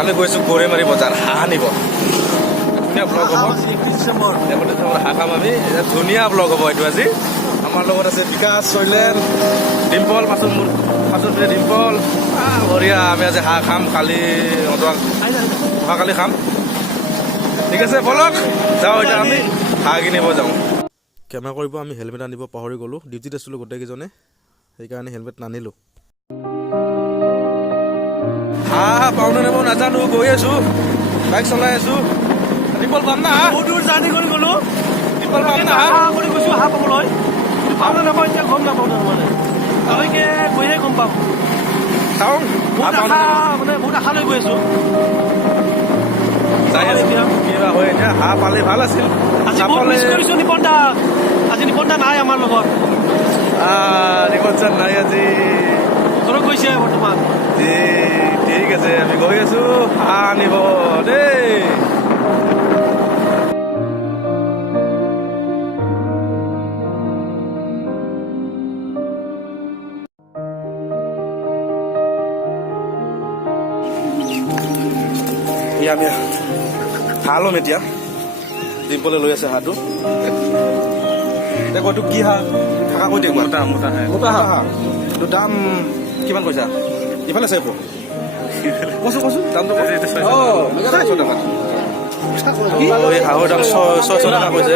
আমি গৈছোঁ গৰৈমাৰী বজাৰ হাঁহ আনিব ধুনীয়া ব্লগ হ'ব হাঁহ খাম আমি ধুনীয়া ব্লগ হ'ব এইটো আজি আমাৰ লগত আছে বিকাশ শৈলেন ডিম্পল পাছত মোৰ পাছত ডিম্পল বঢ়িয়া আমি আজি হাঁহ খাম কালি অহাকালি খাম ঠিক আছে বলক যাওঁ এতিয়া আমি হাঁহ কিনিব যাওঁ কেমেৰা কৰিব আমি হেলমেট আনিব পাহৰি গ'লোঁ ডিউটিত আছিলোঁ গোটেইকেইজনে সেইকাৰণে হেলমেট নানিলোঁ হাঁহ পাওঁনে নেপাওঁ নাজানো গৈ আছোঁ বাইক চলাই আছোঁ ডিম্পল পাম না বহুত দূৰ জাৰ্ণি কৰি গ'লো ডিম্পল পাম না হাঁহ কৰি গৈছোঁ হাঁহ পাবলৈ পাওঁনে নাপাওঁ এতিয়া গম নাপাওঁ তাৰমানে তালৈকে গৈহে গম পাম চাওঁ বহুত আশা লৈ গৈ আছোঁ চাই আছোঁ কিবা হয় এতিয়া হাঁহ পালে ভাল আছিল আজি বহুত মিছ কৰিছোঁ নিপন দা আজি নিপন দা নাই আমাৰ লগত নিপন ছাৰ নাই আজি ঘৰত গৈছে বৰ্তমান ঠিক আছে আমি গৈ আছোঁ হাঁহ আনিব দেই আমি হাঁহ ল'ম এতিয়া ডিম্পলে লৈ আছে হাঁহটো এতিয়া কি হাঁহ থাকা কৈ দিয়ক মোটা হাঁহ এইটো দাম কিমান কৈছা ইফালে চাই কৈছোঁ দামটো হাঁহৰ দাম 600 টকা কৈছে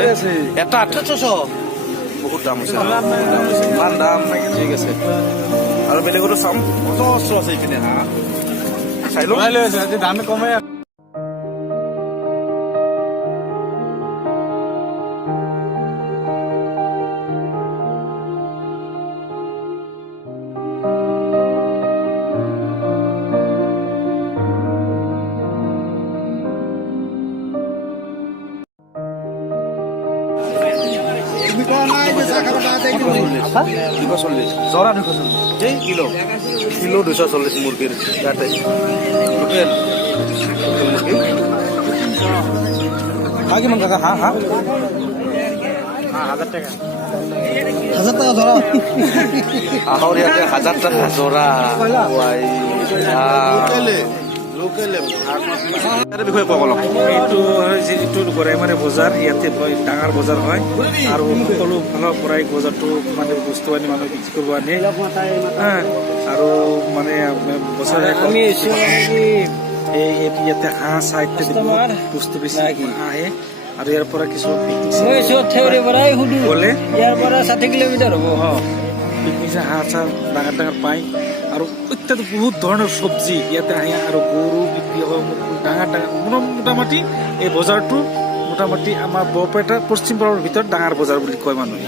এটা 600 বহুত দাম হৈছে ইমান দাম ঠিক আছে আৰু বেলেগতো চাম অজস্ৰ আছে এইপিনে হাঁহ চাই লওঁ দাম কমে জৰা 240 কিলো 240 মুৰ্গীৰ ইয়াতে লোকেল মুৰ্গী হাঁহ কিমান কাকা হাঁহ 1000 টাকা জৰা হাঁহৰ ইয়াতে 1000 টাকা জৰা বিষয়ে ক'ব অলপ এইটো গৰৈমাৰী বজাৰ ইয়াতে ডাঙৰ বজাৰ হয় আৰু সকলো ফালৰ পৰাই বজাৰটো মানে বস্তু আনি মানুহে বিক্ৰী কৰিব আনে আৰু মানে বছৰে ইয়াতে হাঁহ চাহ ইত্যাদি বস্তু বেছি আহে আৰু ইয়াৰ পৰা কিছু গ'লে ইয়াৰ পৰা 60 কিলোমিটাৰ হ'ব পিকনিক হাঁহ চাহ ডাঙৰ ডাঙৰ পায় আৰু ইত্যাদি বহুত ধৰণৰ চব্জি ইয়াতে আহে আৰু গৰু বিক্ৰী হয় ডাঙৰ ডাঙৰ মোটামুটি এই বজাৰটো মোটামুটি আমাৰ বৰপেটা পশ্চিম বৰাৰ ভিতৰত ডাঙৰ বজাৰ বুলি কয় মানুহে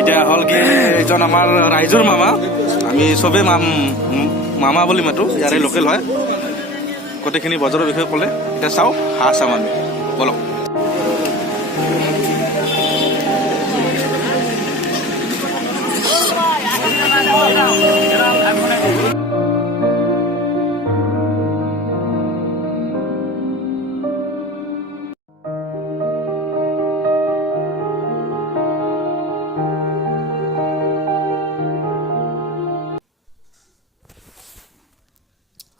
এতিয়া হ'ল কি এজন আমাৰ ৰাইজৰ মামা আমি চবেই মামা বুলি মাতো ইয়াৰে লোকেল হয় গোটেইখিনি বজাৰৰ বিষয়ে ক'লে এতিয়া চাওঁ হাঁহ চাম আমি বলক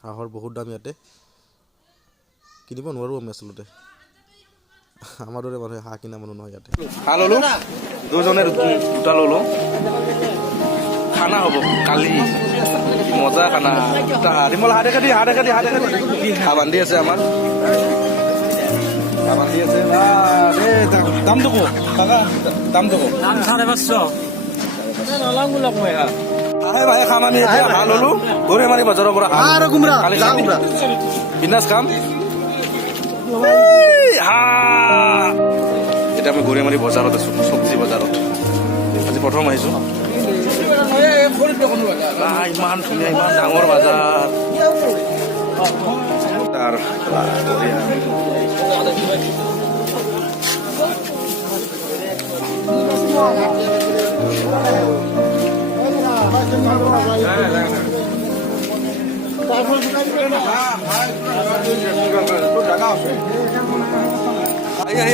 হাঁহৰ বহুত দাম ইয়াতে কিনিব নোৱাৰোঁ আমি আচলতে আমাৰ দৰে মানুহে হাঁহ কিনা মানুহ নহয় ইয়াতে হাঁহ ল'লোঁ দুজনে দুটা ল'লোঁ খানা হ'ব কালি মজা খানা হাঁহ দেখা দি হাঁহ বান্ধি আছে আমাৰ হাঁহ বান্ধি আছে দামটো কওঁ কাকা দামটো কওঁ 550 ভাই খাম আমি এতিয়া হাঁহ ল'লোঁ গৰৈমাৰী বজাৰৰ পৰা কালি বিন্দাছ খাম এতিয়া আমি গৰৈমাৰী বজাৰত আছোঁ চব্জি বজাৰত আজি প্ৰথম আহিছোঁ ইমান ধুনীয়া ইমান ডাঙৰ বজাৰ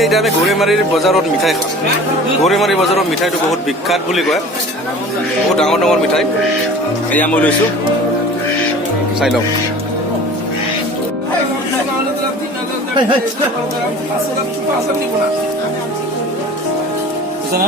এতিয়া আমি গৰৈমাৰীৰ বজাৰত মিঠাই খাম গৰৈমাৰী বজাৰৰ মিঠাইটো বহুত বিখ্যাত বুলি কয় বহুত ডাঙৰ ডাঙৰ মিঠাই এয়া মই লৈছোঁ চাই লওক জানা